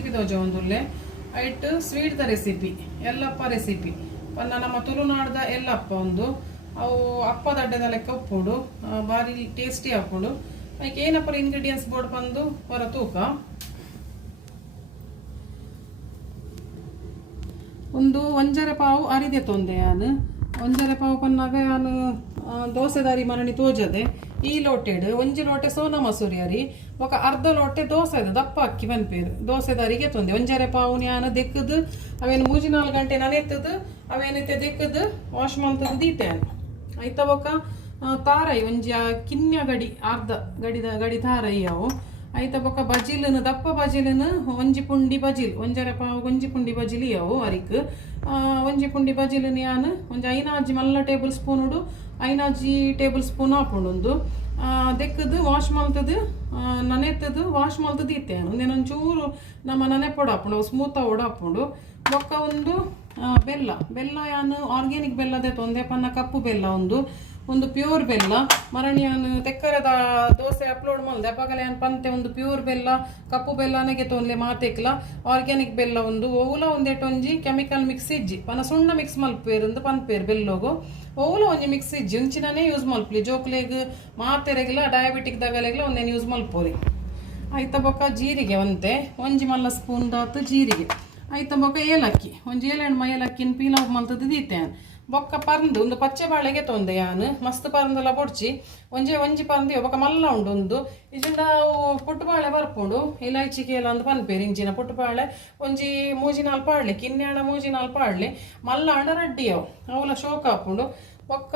Recipe ತೋಜ ಒಂದುಲ್ಲೆ ಐಟ್ ಸ್ವೀಟ್ ದ ರೆಸಿಪಿ ಎಲ್ಲಪ್ಪ ರೆಸಿಪಿ ಪನ್ನ ನಮ್ಮ ತುಳುನಾಡ್ದ ಎಲ್ಲಪ್ಪ ಒಂದು ಅವು ಅಪ್ಪದ ಅಡ್ಡದ ಲೆಕ್ಕ ಉಪ್ಪುಡು ಭಾರಿ ಟೇಸ್ಟಿ ಹಾಕೊಂಡು ಅದಕ್ಕೆ ಏನಪ್ಪ ಇಂಗ್ರೀಡಿಯೆಂಟ್ಸ್ ಬೋರ್ಡ್ ಬಂದು ಹೊರ ತೂಕ ಒಂದು ಒಂಜರೆ ಪಾವು ಅರಿದೆ ತೊಂದೆ ನಾನು ಒಂಜರೆ ಪಾವು ಪನ್ನಾಗ ನಾನು ದೋಸೆದಾರಿ ಮರಣಿ ತೋಜದೆ ಈ ಲೋಟೆಡ್ ಒಂಜಿ ಲೋಟೆ ಸೋನಾ ಮಸೂರಿ ಅರಿ ఒక ಅರ್ಧ ಲೋಟೆ ದೋಸೆ ದಪ್ಪ ಅಕ್ಕಿ ಬಂದ್ಪೇರು ದೋಸೆದಾರಿಗೆ ತೊಂದೆ ಒಂಜರೆ ಪಾವು ನಾನು ದೆಕ್ಕದು ಅವೇನು 3-4 ಗಂಟೆ ನನೆತ್ತದು ಅವೇನೈತೆ ದೆಕ್ಕದು ವಾಶ್ ಮಾಡ್ತದ್ದು ದೀತೇನು ಆಯ್ತಾ ಬೊಕ್ಕ ತಾರೈ ಒಂಜಿ ಕಿನ್ಯ ಗಡಿ ಅರ್ಧ ಗಡಿ ತಾರೈ ಅವು ಆಯ್ತಾ ಬೊಕ್ಕ ಬಜಿಲನು ದಪ್ಪ ಬಜಿಲನು ಒಂಜಿ ಪುಂಡಿ ಬಜಿಲ್ ಒಂಜರೆ ಪಾವು ಒಂಜಿ ಪುಂಡಿ ಬಜಿಲಿ ಅವು ಅರಿಕ್ ಒಂಜಿ ಪುಂಡಿ ಬಜಿಲನು ಯಾನು ಒಂಜಿ ಐನಾಜಿ ಮಲ್ಲ ಟೇಬಲ್ ಸ್ಪೂನ್ ಉಡು ಐನಾಜಿ ಟೇಬಲ್ ಸ್ಪೂನ್ ಹಾಕೊಂಡೊಂದು ದೆಕ್ಕದು ವಾಶ್ ಮಾಡ್ತದು ನನೆತ್ತದು ವಾಶ್ ಮಾಡ್ತದ್ದು ಇತ್ತೇನು ಒಂದೇನೊಂಚೂರು ನಮ್ಮ ನನೆಪೊಡು ಹಾಕೊಂಡು ಅವು ಸ್ಮೂತ್ ಓಡ ಹಾಕೊಂಡು ಬೊಕ್ಕ ಒಂದು ಬೆಲ್ಲ ಯಾನು ಆರ್ಗ್ಯಾನಿಕ್ ಬೆಲ್ಲದೆ ತೊಂದೆ ಪನ್ನ ಕಪ್ಪು ಬೆಲ್ಲ ಒಂದು ಪ್ಯೂರ್ ಬೆಲ್ಲ ಮರಣಿಯನು ತೆಕ್ಕರದ ದೋಸೆ ಅಪ್ಲೋಡ್ ಮಾಡಿದೆ ಅಪ್ಪಗಲ ಏನು ಪಂತೆ ಒಂದು ಪ್ಯೂರ್ ಬೆಲ್ಲ ಕಪ್ಪು ಬೆಲ್ಲನಿಗೆ ತೊಂದ್ಲೆ ಮಾತೆಕ್ಲ ಆರ್ಗ್ಯಾನಿಕ್ ಬೆಲ್ಲ ಒಂದು ಓಲ ಒಂದೇಟೊಂಜಿ ಕೆಮಿಕಲ್ ಮಿಕ್ಸ್ ಇಜ್ಜಿ ಪನ ಸುಣ್ಣ ಮಿಕ್ಸ್ ಮಲ್ಪೇರು ಪನ್ಪೇರು ಬೆಲ್ಲೋಗು ಓಲ ಒಂಜಿ ಮಿಕ್ಸ್ ಇಜ್ಜಿ ಉಂಚಿನೇ ಯೂಸ್ ಮಲ್ಪಲಿ ಜೋಕ್ಲೆಗ್ ಮಾತೆರೆಗಿಲ್ಲ ಡಯಾಬಿಟಿಕ್ ದಗಲೆಗ್ಲ ಒಂದೇನು ಯೂಸ್ ಮಲ್ಪೋರಿ ಆಯ್ತಾ ಬೊಕ್ಕ ಜೀರಿಗೆ ಒಂತೆ ಒಂಜಿ ಮಲ್ಲ ಸ್ಪೂನ್ ದಾತು ಜೀರಿಗೆ ಆಯ್ತಾ ಬೊಕ್ಕ ಏಲಕ್ಕಿ ಒಂಜಿ ಏಳೆಣ್ಣ ಏಲಕ್ಕಿನ ಪೀಲಾವ್ ಮಲ್ತದ್ದು ದೀತೇನು ಬೊಕ್ಕ ಪರ್ಂದು ಒಂದು ಪಚ್ಚೆ ಬಾಳೆಗೆ ತೊಂದೆ ಯಾನು ಮಸ್ತ್ ಪರ್ಂದೆಲ್ಲ ಬೊಡ್ಚಿ ಒಂಜಿ ಪರ್ಂದಿ ಬೊಕ್ಕ ಮಲ್ಲ ಉಂಡು ಒಂದು ಇಜಿಂದ ಪುಟ್ಟು ಬಾಳೆ ಬರ್ಪುಂಡು ಇಲೈಚಿಗೆ ಎಲ್ಲ ಒಂದು ಪನ್ಪೇರು ಇಂಚಿನ ಪುಟ್ಟು ಬಾಳೆ ಒಂಜಿ 3-4 ಪಾಡ್ಲಿ ಕಿನ್ಯಾಣ 3-4 ಪಾಡ್ಲಿ ಮಲ್ಲ ಅಂಡ ರಡ್ಡಿಯವು ಅವಲ ಶೋಕ ಹಾಕೊಂಡು ಬೊಕ್ಕ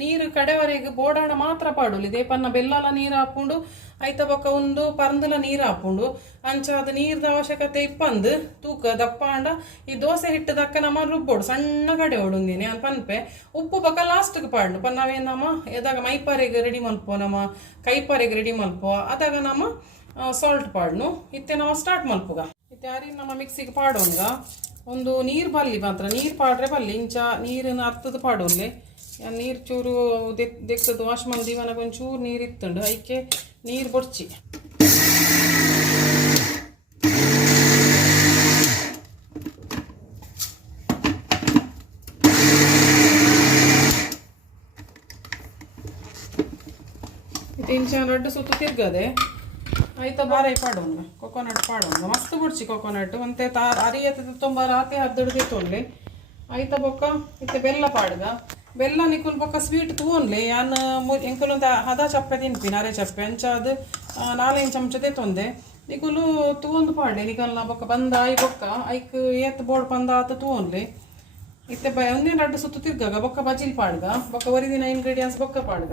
ನೀರು ಕಡೆವರೆಗೆ ಬೋಡಾಣ ಮಾತ್ರ ಪಾಡುಲಿ ದೇಪನ್ನ ಬೆಲ್ಲಲ ನೀರು ಹಾಕೊಂಡು ಆಯ್ತಾ ಬೊಕ್ಕ ಒಂದು ಪರಂದಲ ನೀರು ಹಾಕೊಂಡು ಅಂಚಾದ ನೀರ್ದ ಅವಶ್ಯಕತೆ ಇಪ್ಪಂದು ತೂಕ ದಪ್ಪ ಅಂಡ ಈ ದೋಸೆ ಹಿಟ್ಟು ದಕ್ಕ ನಮ್ಮ ರುಬ್ಬೋಡು ಸಣ್ಣ ಕಡೆ ಹೊಡುಂದಿನಿ ಅಂತ ಪನ್ಪೆ ಉಪ್ಪು ಬೊಕ್ಕ ಲಾಸ್ಟ್ಗೆ ಪಾಡ್ನು ಪನ್ ನಾವೇನು ನಮ್ಮ ಎದಾಗ ಮೈಪಾರೆಗೆ ರೆಡಿ ಮಲ್ಪೋ ನಮ್ಮ ಕೈಪಾರೆಗೆ ರೆಡಿ ಮಲ್ಪೋ ಅದಾಗ ನಮ್ಮ ಸಾಲ್ಟ್ ಪಾಡ್ನು ಇತ್ತೆ ನಾವು ಸ್ಟಾರ್ಟ್ ಮಲ್ಪುಗ ಇತ್ತೆ ಯಾರಿ ನಮ್ಮ ಮಿಕ್ಸಿಗೆ ಪಾಡೋನ್ಗ ಒಂದು ನೀರು ಬಲ್ಲಿ ಮಾತ್ರ ನೀರು ಪಾಡ್ರೆ ಬಲ್ಲಿ ಇಂಚ ನೀರಿನ ಅರ್ಥದ ಪಾಡೋನ್ಲೆ ನೀರು ಚೂರು ದೆಕ್ಕದು ವಾಶ್ ಮಾಡಿ ನನಗೊಂಚೂರು ನೀರು ಇತ್ತುಂಡು ಅದಕ್ಕೆ ನೀರು ಬೊಡ್ಚಿ ಇಂಚ ರಡ್ಡು ಸುತ್ತು ತಿರ್ಗದೆ ಆಯ್ತಾ ಬಾರೈ ಪಾಡೋಣ ಕೊಕೊನಟ್ ಪಾಡೋಣ ಮಸ್ತ್ ಬುಡ್ಚಿ ಕೊಕೊನಟ್ ಒಂತೆ ಅರಿಯತ್ತೆ ತುಂಬ ರಾತೆ ಹದ್ದಿಡ್ದು ತೊಂಡ್ಲಿ ಆಯ್ತಾ ಬೊಕ್ಕ ಇತ್ತೆ ಬೆಲ್ಲ ಪಾಡ್ಗ ಬೆಲ್ಲ ನಿಕುಲ್ ಬೊಕ್ಕ ಸ್ವೀಟ್ ತೂನ್ಲೆ ಯಾನು ಎಂಕುಲೊಂದು ಹದ ಚಪ್ಪೆ ತಿನ್ಪಿನ ಅರೆ ಚಪ್ಪೆ ಅಂಚಾದ 4 ಚಮಚದೆ ತೊಂದೆ ನಿಕುಲು ತೂಂದು ಪಾಡ್ಲೆ ನಿಕಲ್ನ ಬೊಕ್ಕ ಬಂದ ಐ ಬೊಕ್ಕ ಐಕ್ ಏತ್ ಬೋರ್ಡ್ ಬಂದ ಆತ ತೂನ್ಲೆ ಇತ್ತೆ ಒಂದೇ ರಡ್ಡು ಸುತ್ತು ತಿರ್ಗಾಗ ಬೊಕ್ಕ ಬಜಿಲ್ ಪಾಡ್ಗ ಬೊಕ್ಕ ಒರಿದಿನ ಇಂಗ್ರೀಡಿಯೆಂಟ್ಸ್ ಬೊಕ್ಕ ಪಾಡ್ಗ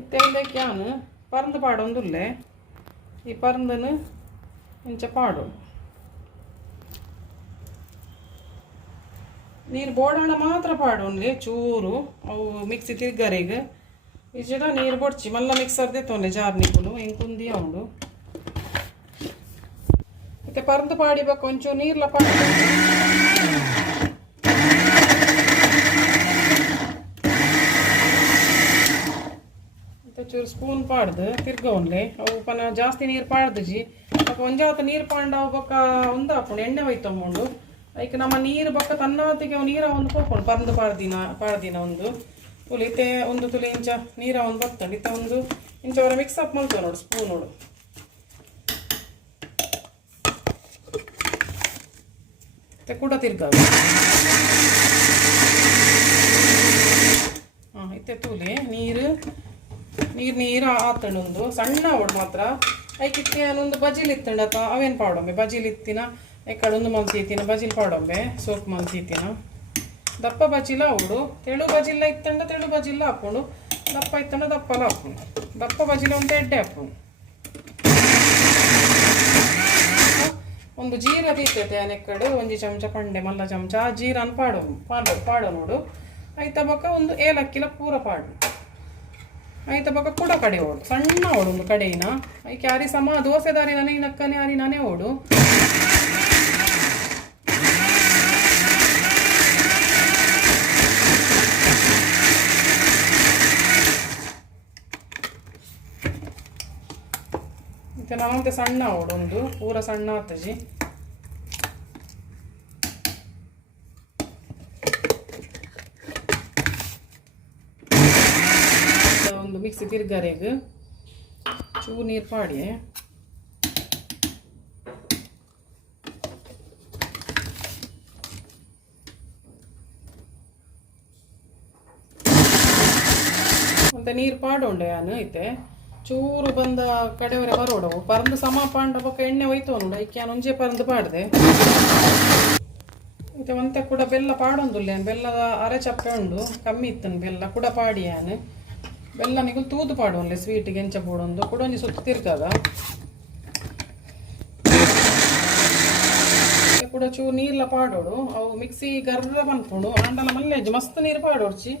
ಇತ್ತೆ ಒಂದಕ್ಕೆ ಯಾನು ಪರಂದು ಪಾಡೊಂದುಲ್ಲೆ ಈ ಪರಂದನು ಇಂಚ ಪಾಡು ನೀರು ಬೋಡಾಣ ಮಾತ್ರ ಪಾಡೋನ್ಲಿ ಚೂರು ಅವು ಮಿಕ್ಸಿ ತಿರ್ಗರಿಗೆ ಇಜಿಡ ನೀರು ಬೊಡ್ಚಿ ಮಲ್ಲ ಮಿಕ್ಸರ್ದೆ ತೊಂದೆ ಜಾರ್ ನಿಕ್ಕುಲು ಹಿಂಗೆ ಕುಂದಿ ಅವಳು ಮತ್ತೆ ಪರಂದು ಪಾಡಿ ಬೇಕು ಒಂಚೂರು ನೀರ್ಲ ಪಾಡ ಚೂರು ಸ್ಪೂನ್ ಪಾಡ್ದು ತಿರ್ಗವನ್ಲೆ ಅವು ಪನ ಜಾಸ್ತಿ ನೀರು ಪಾಡ್ದಜಿ ಅಪ್ಪ ಒಂಜಾವತ್ತು ನೀರು ಪಾಂಡ ಅವು ಬೊಕ್ಕ ಒಂದು ಹಾಕೊಂಡು ಎಣ್ಣೆ ಒಯ್ತೊಂಡು ಅದಕ್ಕೆ ನಮ್ಮ ನೀರು ಬೊಕ್ಕ ತನ್ನಾತಿಗೆ ಅವು ನೀರ ಒಂದು ಹೋಗ್ಕೊಂಡು ಪರಂದು ಪಾಡ್ದಿನ ಒಂದು ತುಲಿತೆ ಒಂದು ತುಲಿ ಇಂಚ ನೀರ ಒಂದು ಬರ್ತಂಡು ಇತ್ತ ಒಂದು ಇಂಚ ಅವರ ಮಿಕ್ಸ್ ಅಪ್ ಮಾಡ್ತೇವೆ ನೋಡಿ ಸ್ಪೂನೋಡು ಮತ್ತೆ ಕೂಡ ತಿರ್ಗಾವ ಇತ್ತೆ ತುಲಿ ನೀರು ಆತಂಡು ಸಣ್ಣ ಅವಳು ಮಾತ್ರ ಐಕಿತ್ತಿ ನಾನೊಂದು ಬಜಿಲ್ ಇತ್ತಂಡತ್ತ ಅವೇನು ಪಾಡೊಂಬೆ ಬಜಿಲ್ ಇತ್ತಿನ ಎಕ್ಕಡೊಂದು ಮಲ್ತೀತಿನ ಬಜಿಲ್ ಪಾಡೊಂಬೆ ಸೋಪ್ ಮಲ್ತೀತಿನ ದಪ್ಪ ಬಜಿಲ ಅವಳು ತೆಳು ಬಜಿಲ್ಲ ಇತ್ತಂಡ ತೆಳು ಬಜಿಲ್ಲ ಹಾಕೊಂಡು ದಪ್ಪ ಇತ್ತಂಡ ದಪ್ಪಲ ಹಾಕೊಂಡು ದಪ್ಪ ಬಜಿಲ ಒಂದು ಎಡ್ಡೆ ಹಾಕೊಂಡು ಒಂದು ಜೀರ తీರ್ತೈತೆ ಅನೆಕ್ಕಡು ಒಂಜಿ ಚಮಚ ಪಂಡೆ ಮಲ್ಲ ಚಮಚ ಆ ಜೀರನ್ ಪಾಡೋ ನೋಡು ಆಯ್ತಾ ಬೊಕ್ಕ ಒಂದು ಏಲಕ್ಕಿಲ ಪೂರ ಪಾಡು ಆಯ್ತಾ ಬೊಕ್ಕ ಕೂಡ ಕಡೆ ಓಡು ಸಣ್ಣ ಓಡು ಒಂದು ಕಡೆಯಿನ ಐಕೆ ಯಾರಿ ಸಮ ದೋಸೆದಾರಿ ನನಗೆ ನಕ್ಕನೆ ಯಾರಿ ನಾನೇ ಓಡು ಮನಂತೆ ಸಣ್ಣ ಅವಡೊಂದು ಪೂರ ಸಣ್ಣ ಆತಜಿ. ಒಂದು ಮಿಕ್ಸಿ ತಿರ್ಗಾರೆಗ್ ಚೂರು ನೀರು ಪಾಡಿ ಮತ್ತೆ ನೀರು ಪಾಡೋಂಡೆ ನಾನು ಐತೆ ಚೂರು ಬಂದ ಕಡೆಯವರೆ ಬರೋಡವು ಪರಂದು ಸಮ ಪಾಂಡ ಬೊಕ್ಕ ಎಣ್ಣೆ ಹೋಯ್ತು ನೋಡ ಐಕ್ಯಾನ ಒಂಜೆ ಪರಂದು ಪಾಡ್ದೆ ಮತ್ತೆ ಒಂತೆ ಕೂಡ ಬೆಲ್ಲ ಪಾಡೊಂದುಲ್ಲೆ ಬೆಲ್ಲದ ಅರೆ ಚಪ್ಪೆ ಉಂಡು ಕಮ್ಮಿ ಇತ್ತನು ಬೆಲ್ಲ ಕೂಡ ಪಾಡಿ ಯಾನು ಬೆಲ್ಲ ನಿಗಲು ತೂದು ಪಾಡೋನ್ಲೆ ಸ್ವೀಟಿಗೆ ಎಂಚ ಬೋಡೊಂದು ಕೂಡ ಒಂಜಿ ಸುತ್ತು ತಿರ್ಗದ ಕೂಡ ಚೂರು ನೀರ್ಲ ಪಾಡೋಡು ಅವು ಮಿಕ್ಸಿ ಗರ್ರ ಬಂದ್ಕೊಂಡು ಆಂಡಲ ಮಲ್ಲೆಜ್ಜಿ ಮಸ್ತ್ ನೀರು ಪಾಡೋಡ್ಚಿ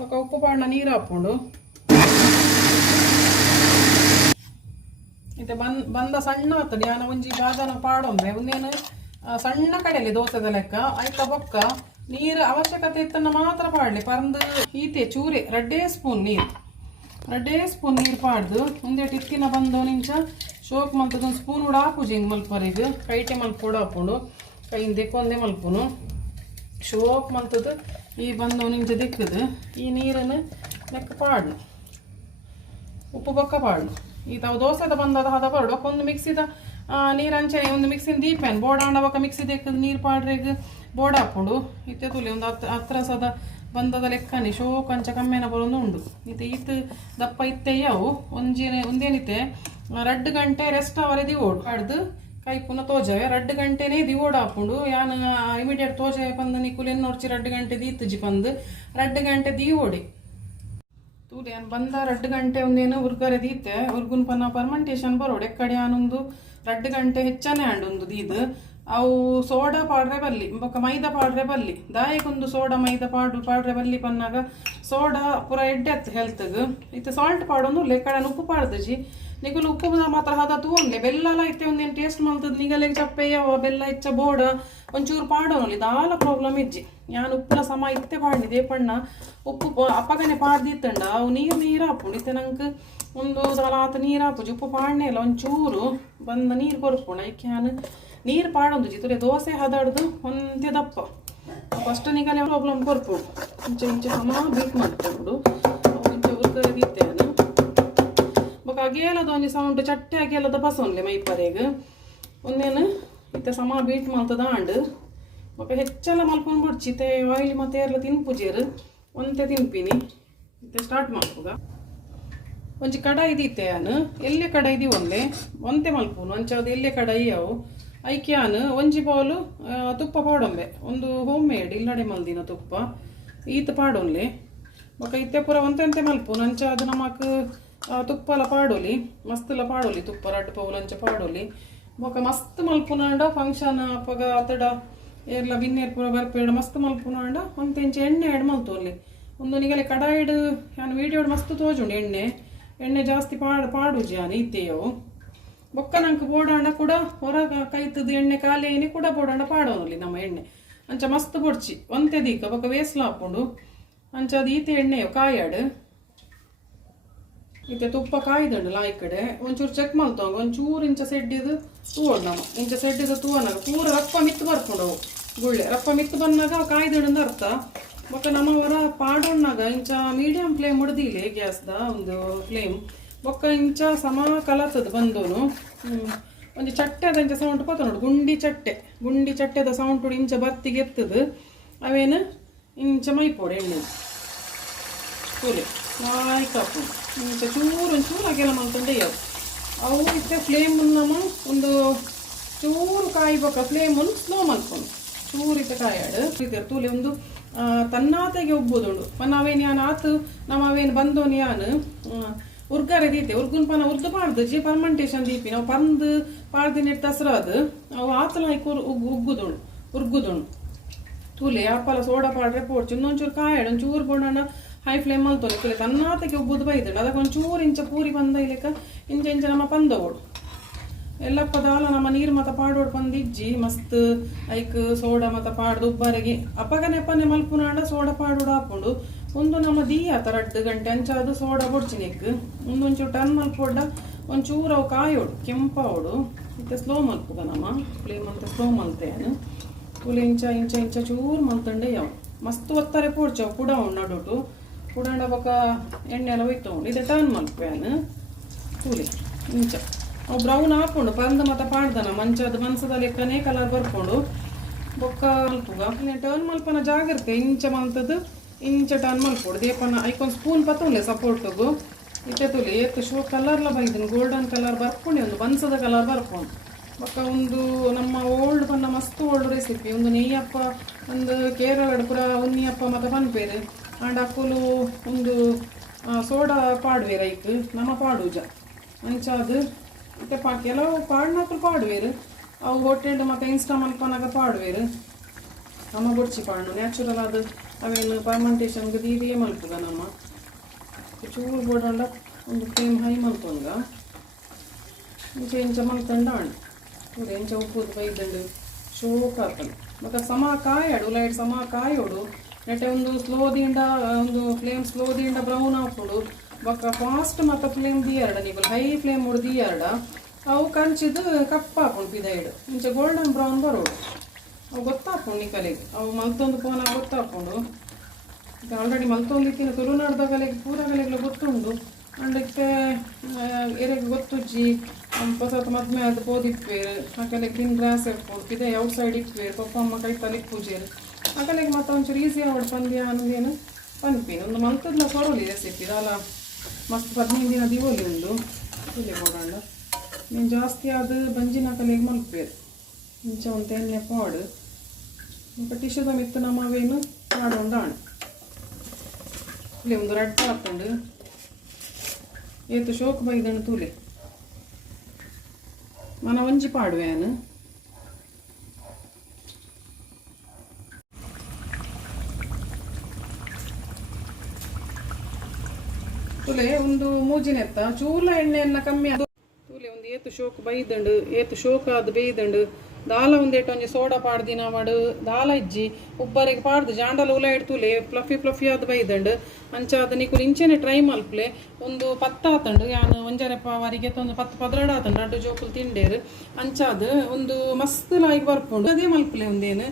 ಬೊಕ್ಕ ಉಪ್ಪು ಪಾಂಡ ನೀರು ಹಾಕೊಂಡು ಮತ್ತೆ ಬಂದ ಸಣ್ಣ ಆಗ್ತದೆ ಯಾನ ಒಂಜಿ ಬಾದನ ಪಾಡೊಂದ್ರೆ ಒಂದೇನು ಸಣ್ಣ ಕಡೆಯಲ್ಲಿ ದೋಸೆದ ಲೆಕ್ಕ ಆಯ್ತಾ ಬೊಕ್ಕ ನೀರು ಅವಶ್ಯಕತೆ ಇತ್ತನ್ನ ಮಾತ್ರ ಪಾಡಲಿ ಪರಂದು ಈತೆ ಚೂರೆ 2 ಸ್ಪೂನ್ ನೀರು ಪಾಡ್ದು ಒಂದೇ ಟಿಕ್ಕಿನ ಬಂದು ನಿಂಚ ಶೋಕ್ ಮಲ್ತದೊಂದು ಸ್ಪೂನ್ ಕೂಡ ಹಾಪುಜಿ ಹಿಂಗೆ ಮಲ್ಪರಿಗೆ ಕೈಟೆ ಮಲ್ಪ ಕೂಡ ಹಾಕೊಂಡು ಕೈಯಿಂದ ದೆಕ್ಕೊಂದೇ ಮಲ್ಪುನು ಶೋಕ್ ಮಲ್ತದ್ದು ಈ ಬಂದು ನಿಂಚ ದಿಕ್ಕದು ಈ ನೀರನ್ನು ಲೆಕ್ಕ ಪಾಡು ಉಪ್ಪು ಬೊಕ್ಕ ಪಾಡು ಈ ತಾವು ದೋಸೆದ ಬಂದದ ಹದ ಬರಡು ಒಂದು ಮಿಕ್ಸಿದ ನೀರು ಅಂಚೆ ಒಂದು ಮಿಕ್ಸಿನ ದೀಪೇನು ಬೋಡ ಅಂಡಬಕ್ಕ ಮಿಕ್ಸಿ ತೆಕ್ಕದು ನೀರು ಪಾಡ್ರೆಗ್ ಬೋಡ ಹಾಕೊಂಡು ಇತ್ತೆ ತುಲಿ ಒಂದು ಹತ್ರ ಸದ ಬಂದದ ಲೆಕ್ಕನಿ ಶೋಕ್ ಅಂಚ ಕಮ್ಮಿನ ಬರೋದು ಉಂಡು ಈತ ದಪ್ಪ ಇತ್ತೆಯವು ಒಂದೇನಿತ್ತೆ 2 ಗಂಟೆ ರೆಸ್ಟ್ ಅವರೇ ದಿವೋಡು ಪಾಡ್ದು ಕೈ ಪುನಃ ತೋಜವೆ 2 ಗಂಟೆನೇ ದಿವೋಡು ಹಾಕೊಂಡು ಯಾನು ಇಮಿಡಿಯೇಟ್ ತೋಜವೆ ಪಂದು ನಿಕುಲು ನೋಡ್ಚಿ 2 ಗಂಟೆ ದೀತಜಿ ಪಂದು 2 ಗಂಟೆ ದಿವೋಡಿ ತೂಲಿ ಏನು ಬಂದ 2 ಗಂಟೆ ಒಂದೇನು ಉರ್ಗರೆ ದೀತೆ ಉರ್ಗುನ್ ಪನ್ನ ಪರ್ಮೆಂಟೇಶನ್ ಬರೋಡು ಎಕ್ಕಡೆ ಆನೊಂದು 2 ಗಂಟೆ ಹೆಚ್ಚಾನೆ ಆಂಡೊಂದು ದೀದು ಅವು ಸೋಡಾ ಪಾಡ್ರೆ ಬಲ್ಲಿ ಬೊಕ್ಕ ಮೈದಾ ಪಾಡ್ರೆ ಬಲ್ಲಿ ದಾಯಕ್ಕೊಂದು ಸೋಡಾ ಮೈದಾ ಪಾಡ್ರೆ ಬಲ್ಲಿ ಪನ್ನಾಗ ಸೋಡಾ ಪೂರ ಎಡ್ಡೆತ್ತು ಹೆಲ್ತ್ಗೆ ಇತ್ತು ಸಾಲ್ಟ್ ಪಾಡೊಂದು ಲೆಕ್ಕಡ ಉಪ್ಪು ಪಾಡ್ದಜಿ ನಿಗಲು ಉಪ್ಪು ಮಾತ್ರ ಹದ ತೂನ್ಲೆ ಬೆಲ್ಲ ಎಲ್ಲ ಐತೆ ಒಂದೇನು ಟೇಸ್ಟ್ ಮಾಡ್ತದ ನಿಗಲೆಗೆ ಚಪ್ಪೆಯ ಬೆಲ್ಲ ಹೆಚ್ಚ ಬೋಡ ಒಂಚೂರು ಪಾಡೋನಲ್ಲಿ ದಾಲ ಪ್ರಾಬ್ಲಮ್ ಇಜ್ಜಿ ನಾನು ಉಪ್ಪುನ ಸಮ ಇತ್ತೆ ಪಾಡಿದೆ ಪಣ್ಣ ಉಪ್ಪು ಅಪ್ಪಗನೆ ಪಾಡ್ದಿತ್ತಂಡ ಅವು ನೀರು ಹಾಪುಂಡು ಇತ್ತೆ ನಂಗೆ ಒಂದು ಆತ ನೀರು ಹಾಪುಜಿ ಉಪ್ಪು ಪಾಡ್ನೆ ಇಲ್ಲ ಒಂಚೂರು ಬಂದ ನೀರು ಕೊರ್ಪುಣ ಐಕೆ ನಾನು ನೀರು ಪಾಡೊಂದು ಜಿತುರೆ ದೋಸೆ ಹದಾಡ್ದು ಒಂದೇ ದಪ್ಪ ಫಸ್ಟ್ ನಿಗಲೆ ಪ್ರಾಬ್ಲಮ್ ಕೊರ್ಪುಡು ಇಂಚೆ ಸಮ ಬೀಟ್ ಮಾಡ್ಕೊಂಡು ಇಂಚೆ ಉರ್ಗರೆ ದಿತ್ತೆ ನಾನು ಬೊಕ್ಕ ಅಗೇಲದ ಒಂಜಿ ಸೌಂಡ್ ಚಟ್ಟೆ ಅಗೇಲದ ಬಸೋನ್ಲೆ ಮೈಪರೆಗ್ ಒಂದೇನು ಇತ್ತೆ ಸಮ ಬೀಟ್ ಮಾಡ್ತದ ಆಂಡ್ ಬೊಕ್ಕ ಹೆಚ್ಚೆಲ್ಲ ಮಲ್ಕೊಂಡು ಬಿಡ್ಚಿತೆ ಆಯಿಲ್ ಮತ್ತೆ ಎಲ್ಲ ತಿನ್ಪುಜೇರು ಒಂತೆ ತಿನ್ಪಿನಿ ಇತ್ತೆ ಸ್ಟಾರ್ಟ್ ಮಾಡ್ಬೋದ ಒಂಜಿ ಕಡಾಯಿ ದೀತೆ ನಾನು ಎಲ್ಲೆ ಕಡಾಯಿ ದಿ ಒಂತೆ ಮಲ್ಪುನು ಅಂಚದು ಎಲ್ಲೆ ಕಡಾಯಿ ಅವು ಐಕ್ಯಾನು ಒಂಜಿ ಬೌಲು ತುಪ್ಪ ಪಾಡೊಂಬೆ ಒಂದು ಹೋಮ್ ಮೇಡ್ ಇಲ್ಲಡೆ ಮಲ್ದಿನ ತುಪ್ಪ ಈತ ಪಾಡೊನ್ಲೆ ಬೊಕ್ಕ ಇತ್ತೆ ಪೂರ ಒಂತೆ ಮಲ್ಪುನು ಅಂಚ ಅದು ನಮಕ್ ತುಪ್ಪಲ ಪಾಡೋಲಿ ಮಸ್ತಲ ಪಾಡೋಲಿ ತುಪ್ಪ 2 ಪೌಲ್ ಅಂಚ ಪಾಡೋಲಿ ಬೊಕ್ಕ ಮಸ್ತ್ ಮಲ್ಪುನಾಂಡ ಫಂಕ್ಷನ್ ಅಪ್ಪಗ ಅತಡ ಎಲ್ಲ ಬಿನ್ನೇರ್ ಪೂರ ಬರ್ಪೇಡ ಮಸ್ತ್ ಮಲ್ಪುನಾಂಡ ಒಂತೆಂಚ ಎಣ್ಣೆ ಆ್ಯಡ್ ಮಲ್ತೋಲಿ ಒಂದು ನಿಗಲೆ ಕಡಾಯಿಡ್ ನಾನು ವೀಡಿಯೋಡ್ ಮಸ್ತ್ ತೋಜುಂಡು ಎಣ್ಣೆ ಜಾಸ್ತಿ ಪಾಡುಜಿ ನಾನು ಈತೆಯವು ಬೊಕ್ಕ ನಂಗೆ ಬೋಡಾಂಡ ಕೂಡ ಹೊರಗ ಕೈತದ ಎಣ್ಣೆ ಖಾಲಿ ಏನಿ ಕೂಡ ಬೋಡಾಂಡ ಪಾಡೋನಲ್ಲಿ ನಮ್ಮ ಎಣ್ಣೆ ಅಂಚ ಮಸ್ತ್ ಬೊಡ್ಚಿ ಒಂತೆ ದೀಕ ಬೊಕ್ಕ ವೇಸ್ಲ ಹಾಕೊಂಡು ಅಂಚ ಅದು ಈತೆ ಎಣ್ಣೆ ಕಾಯಾಡು ಈತೆ ತುಪ್ಪ ಕಾಯ್ದಂಡು ಈ ಕಡೆ ಒಂಚೂರು ಚೆಕ್ ಮಲ್ತವಂಗ ಒಂಚೂರು ಇಂಚ ಸೆಡ್ಡಿದು ತೂವಡು ನಮ್ಮ ಇಂಚ ಸೆಡ್ಡಿದು ತೂವನಾಗ ಪೂರ ರಪ್ಪ ಮಿತ್ತು ಬರ್ಕೊಂಡವು ಗುಳ್ಳೆ ರಪ್ಪ ಮಿತ್ತು ಬಂದಾಗ ಕಾಯ್ದಡು ಅರ್ಥ ಬೊಕ್ಕ ನಮ್ಮವರ ಪಾಡೋಣ್ಣಾಗ ಇಂಚ ಮೀಡಿಯಂ ಫ್ಲೇಮ್ ಹೊಡೆದಿಲ್ಲ ಗ್ಯಾಸ್ದ ಒಂದು ಫ್ಲೇಮ್ ಬೊಕ್ಕ ಇಂಚ ಸಮ ಕಲತದ ಬಂದೋನು ಒಂಜಿ ಚಟ್ಟೆದ ಇಂಚ ಸೌಂಡ್ ಪೋತ ನೋಡು ಗುಂಡಿ ಚಟ್ಟೆದ ಸೌಂಡ್ ಇಂಚ ಬರ್ತಿಗೆ ಎತ್ತದು ಅವೇನು ಇಂಚ ಮೈಪೋಡು ಎಣ್ಣೆ ಕೂಲೆ ನಾಯ್ಕಾಪು ಇಂಚ ಒಂಚೂರು ಹಾಗೆಲ್ಲ ಮಾಡ್ಕೊಂಡೆ ಅವು ಇತ್ತೆ ಫ್ಲೇಮ್ ನಮ್ಮ ಒಂದು ಚೂರು ಕಾಯ್ಬೇಕ ಫ್ಲೇಮನ್ನು ಸ್ಲೋ ಮಾಡ್ಕೊಂಡು ಚೂರು ಇತ್ತೆ ಕಾಯಾಡು ಇದ್ದಾರೆ ತೂಲೆ ಒಂದು ತನ್ನಾತೆಗೆ ಒಬ್ಬುದುಂಡು ನಾವೇನು ಯಾನು ಆತು ನಾವೇನು ಬಂದೋನು ಯಾನು ಉರ್ಗರೆ ದೀತೆ ಉರ್ಗುನ್ ಪನ ಉರ್ದು ಪಾಡ್ದು ಜಿ ಪರ್ಮೆಂಟೇಶನ್ ದೀಪಿ ನಾವು ಪಂದು ಪಾಡ್ದಿನ ತಸ್ರ ಅದು ಅವು ಆತಲ ಉರ್ಗುದುಂಡು ತೂಲೆ ಅಪ್ಪಲ ಸೋಡಾ ಪಾಡ್ರೆ ಪೋಡ್ಚು ಇನ್ನೊಂಚೂರು ಕಾಯಾಡು ಒಂಚೂರು ಬೋಡೋಣ ಹೈ ಫ್ಲೇಮ್ ಮಲ್ತೋಲೆ ತುಲೆ ತನ್ನಾತೆಗೆ ಒಬ್ಬುದು ಬೈದುಂಡು ಅದಕ್ಕೆ ಒಂಚೂರು ಇಂಚ ಪೂರಿ ಬಂದ ಇಲ್ಲಕ ಇಂಚ ನಮ್ಮ ಪಂದವೋಡು ಎಲ್ಲಪ್ಪ ದಾಲ ನಮ್ಮ ನೀರು ಮತ ಪಾಡೋಡು ಪಂದಿಜ್ಜಿ ಮಸ್ತ್ ಐಕ್ ಸೋಡಾ ಮತ ಪಾಡ್ದು ಉಬ್ಬರಿಗೆ ಅಪ್ಪಗನೆಪ್ಪನೆ ಮಲ್ಪುನಾಂಡ ಸೋಡಾ ಪಾಡೋಡು ಹಾಕೊಂಡು ಒಂದು ನಮ್ಮ ದೀ ಆತ 2 ಗಂಟೆ ಅಂಚ ಅದು ಸೋಡಾ ಬೊಡ್ಚಿನೆಕ್ ಒಂದೊಂಚೂರು ಟರ್ನ್ ಮಲ್ಪೊಡ್ಡ ಒಂಚೂರು ಅವು ಕಾಯೋಡು ಕೆಂಪಾವಡು ಮತ್ತೆ ಸ್ಲೋ ಮಲ್ಪುಗ ನಮ್ಮ ಫ್ಲೇಮ್ ಅಂತ ಸ್ಲೋ ಮಲ್ತೇನು ತುಲೆ ಇಂಚ ಇಂಚ ಇಂಚ ಚೂರು ಮಲ್ತಂಡೆ ಯಾವ ಮಸ್ತ್ ಒತ್ತಾರೆ ಪೋಡ್ಚವು ಕೂಡ ನಡುಟು ಕುಡಂಡ ಬೊಕ ಎಣ್ಣೆ ಎಲ್ಲ ಹೋಯ್ತು ಇದು ಟರ್ನ್ ಮಲ್ಪೇನು ತುಲೆ ಇಂಚ ಅವು ಬ್ರೌನ್ ಹಾಕೊಂಡು ಪಂದ ಮತ್ತೆ ಪಾಡ್ದನ ಮಂಚದ ಮನ್ಸದ ಲೆಕ್ಕನೇ ಕಲರ್ ಬರ್ಕೊಂಡು ಬೊಕ್ಕ ಮಲ್ಪುಗ ಟರ್ನ್ ಮಲ್ಪನ ಜಾಗ ಇರ್ತೆ ಇಂಚ ಮಲ್ತದ್ದು ಇಂಚ ಟರ್ನ್ ಮಲ್ಪೋಡು ದೇಪನ ಐಕೊಂದು ಸ್ಪೂನ್ ಪತ್ತುಲೆ ಸಪೋರ್ಟ್ಗು ಇತ್ತೆ ತುಲಿ ಎತ್ತು ಶೋ ಕಲರ್ಲ ಬೈದನು ಗೋಲ್ಡನ್ ಕಲರ್ ಬರ್ಕೊಂಡು ಒಂದು ಬನ್ಸದ ಕಲರ್ ಬರ್ಕೊಂಡು ಬೊಕ್ಕ ಒಂದು ನಮ್ಮ ಓಲ್ಡ್ ಪನ್ನ ಮಸ್ತ್ ಓಲ್ಡ್ ರೆಸಿಪಿ ಒಂದು ನೆಯ್ಯಪ್ಪ ಒಂದು ಕೇರಳ ಪುರ ಉನ್ನಿಯಪ್ಪ ಮತ್ತು ಪನ್ಪೇರು ಆಂಡ್ ಅಕ್ಕುಲು ಒಂದು ಸೋಡಾ ಪಾಡುವೆ ರೈಕ್ ನಮ್ಮ ಪಾಡುಜ ಅಂಚಾದು ಮತ್ತೆ ಕೆಲವು ಪಾಡ್ನಕ್ಕೂ ಪಾಡುವೇರು ಅವು ಹೊಟ್ಟೆಂಡು ಮತ್ತು ಇನ್ಸ್ಟಾ ಮಲ್ಪನಾಗ ಪಾಡುವೇರು ನಮ್ಮ ಬೊಡ್ಚಿ ಪಾಡು ನ್ಯಾಚುರಲ್ ಅದು ಅವೇನು ಫರ್ಮೆಂಟೇಷನ್ಗೆ ದೀದಿಯೇ ಮಲ್ಪದ ನಮ್ಮ ಚೂರು ಬೋಡಂಡ ಒಂದು ಫ್ಲೇಮ್ ಹೈ ಮಲ್ಕೊಂಡ ಇಂಚ ಇಂಚ ಮಲ್ತಂಡ ಹಣ್ಣು ಇಂಚ ಉಪ್ಪುದು ಬೈದಂಡು ಶೋಕ್ ಹಾಕಲು ಮತ್ತು ಸಮ ಕಾಯಾಡು ಲೈಟ್ ಸಮ ಕಾಯೋಡು ನೆಟ್ಟೆ ಒಂದು ಸ್ಲೋದಿಂದ ಒಂದು ಫ್ಲೇಮ್ ಸ್ಲೋದಿಂದ ಬ್ರೌನ್ ಹಾಕೋಡು ಬೊಕ್ಕ ಫಾಸ್ಟ್ ಮತ್ತು ಫ್ಲೇಮ್ ದಿಯರ್ಡ ನೀವು ಹೈ ಫ್ಲೇಮ್ ಹೊಡೆದು ದಿಯರ್ಡ ಅವು ಕಂಚಿದು ಕಪ್ಪ ಹಾಕೊಂಡು ಪಿದೈಡು ಇಂಚ ಗೋಲ್ಡನ್ ಬ್ರೌನ್ ಬರೋಡು ಅವು ಗೊತ್ತಾಕೊಂಡು ನಿಕಲಿಗೆ ಅವು ಮಲ್ತೊಂದು ಫೋನ್ ಗೊತ್ತಾಕೊಂಡು ಆಲ್ರೆಡಿ ಮಲ್ತೊಂದಿತ್ತಿನ ತುಳುನಾಡ್ದ ಕಲೆಗೆ ಪೂರ ಕಲೆಗಳು ಗೊತ್ತುಂಡು ಅಂಡಕ್ಕೆ ಎರೆಗೆ ಗೊತ್ತುಜ್ಜಿ ಹೊಸತು ಮದ್ಮೆ ಅದು ಬೋದಿಪ್ಪೇರು ಆ ಕಲೆಗೆ ದಿನ ಗ್ರಾಸ್ ಇರ್ಬೋದು ಇದೇ ಔಟ್ ಸೈಡ್ ಇಪ್ಪೇರು ಪಪ್ಪ ಅಮ್ಮ ಕೈ ತಲೆ ಪೂಜೆರು ಆ ಕಲೆಗೆ ಮತ್ತೆ ಒಂಚೂರು ಈಸಿ ಆವಡು ಪಂದ್ಯ ಅನ್ನೋದೇನು ಪನ್ಪೇನು ಒಂದು ಮಲ್ತದ್ಲ ಕೊರೋಲಿ ರೆಸಿಪಿ ಇದಲ್ಲ ಮಸ್ತ್ 15 ದಿನ ದಿವೋಲಿ ಉಂಡು ಇಲ್ಲಿ ಕೊಡೋಣ ನೀನು ಜಾಸ್ತಿ ಅದು ಬಂಜಿನ ಕಲೆಗೆ ಮಲ್ಪೇರು ಇಂಚ ಒಂದು ಎಣ್ಣೆ ಪಾಡು ಮತ್ತೆ ಟಿಶ್ಯೂದ ಮಿತ್ತು ನಮ್ಮವೇನು ಮಾಡೋಣ ಇಲ್ಲಿ ಒಂದು ರೆಡ್ ಹಾಕೊಂಡು ಏತು ಶೋಕ್ ಬೈದಣ್ಣು ತೂಲೆ ಮನ ಒಂಜಿ ಪಾಡುವೆನು ತುಲೆ ಒಂದು ಮೂಜಿನೆತ್ತ ಚೂರ್ಲ ಎಣ್ಣೆಯನ್ನ ಕಮ್ಮಿ ಅದು ತೂಲೆ ಒಂದು ಏತು ಶೋಕ್ ಬೈದಂಡು ಏತು ಶೋಕ್ ಅದು ಬೇಯ್ದಂಡು ದಾಲ ಒಂದೇಟು ಒಂಜಿ ಸೋಡಾ ಪಾಡ್ದಿನ ಮಾಡು ದಾಲ ಇಜ್ಜಿ ಉಬ್ಬರಿಗೆ ಪಾಡ್ದು ಜಾಂಡಲ ಉಲ ಇಡ್ತುಲೆ ಫ್ಲಫಿ ಅದು ಬೈದಂಡು ಅಂಚಾದ ನಿಕುಲು ಇಂಚೆನೆ ಟ್ರೈ ಮಲ್ಪ್ಲೆ ಒಂದು 10 ಆತಂಡು ಯಾನು ಒಂಜರೆಪ್ಪ ಅವರಿಗೆ ಒಂದು 10 ಪದ್ರಡ ಆತಂಡು ಅಡ್ಡು ಜೋಕುಲು ತಿಂಡೇರು ಅಂಚಾದ ಒಂದು ಮಸ್ತ್ ಲಾಯ್ಗೆ ಬರ್ಕೊಂಡು ಅದೇ ಮಲ್ಪ್ಲೆ ಒಂದೇನು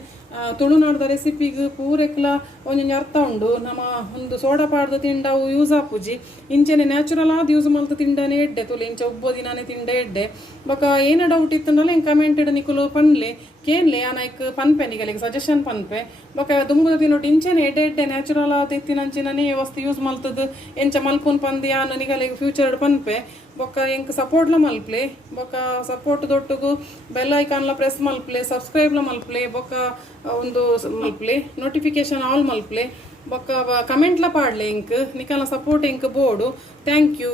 ತುಳುನಾಡ್ದ ರೆಸಿಪಿಗೆ ಪೂರೆಕ್ಲ ಒಂಜೊಂಜಿ ಅರ್ಥ ಉಂಡು ನಮ್ಮ ಒಂದು ಸೋಡಾ ಪಾಡ್ದು ತಿಂಡವು ಯೂಸ್ ಆಪುಜಿ ಇಂಚೆನೆ ನ್ಯಾಚುರಲ್ ಆದ ಯೂಸ್ ಮಲ್ತು ತಿಂಡನೇ ಎಡ್ಡೆ ತುಲೆ ಇಂಚ ಉಬ್ಬೋದಿನಾನೆ ತಿಂಡ ಎಡ್ಡೆ ಬೊಕ ಏನ ಡೌಟ್ ಇತ್ತಂಡಲ್ಲ ಹಿಂಗೆ ಕಮೆಂಟ್ ಇಡು ನಿಕುಲು ಪನ್ಲೆ ಕೇನ್ಲೆ ಆನೈಕ್ ಪನ್ಪೆ ನಿಗಲಿಗೆ ಸಜೆಷನ್ ಪನ್ಪೆ ಬೊಕ ದುಂಬುದ ತಿನ್ನೋಟು ಇಂಚೆನೆ ಎಡ್ಡೆ ನ್ಯಾಚುರಲ್ ಆದ ಇತ್ತಿನಂಚಿನೇ ವಸ್ತು ಯೂಸ್ ಮಲ್ತದ್ದು ಎಂಚ ಮಲ್ಪುನ್ ಪಂದು ಯಾನು ನಿಗಲಿಗೆ ಫ್ಯೂಚರ್ ಪನ್ಪೆ ಬೊಕ್ಕ ಎಂಕ್ ಸಪೋರ್ಟ್ಲ ಮಲ್ಪ್ಲೆ ಬೊಕ್ಕ ಸಪೋರ್ಟ್ ದೊಟ್ಟುಗು ಬೆಲ್ ಐಕಾನ್ಲ ಪ್ರೆಸ್ ಮಲ್ಪ್ಲೆ ಸಬ್ಸ್ಕ್ರೈಬ್ಲ ಮಲ್ಪ್ಲೆ ಬೊಕ್ಕ ಒಂದು ಮಲ್ಪ್ಲೆ ನೋಟಿಫಿಕೇಶನ್ ಆಲ್ ಮಲ್ಪ್ಲೆ ಬೊಕ್ಕ ಕಮೆಂಟ್ಲ ಪಾಡ್ಲೆ ಇಂಕ್ ನಿಕಲ್ನ ಸಪೋರ್ಟ್ ಇಂಕ್ ಬೋರ್ಡು ಥ್ಯಾಂಕ್ ಯು.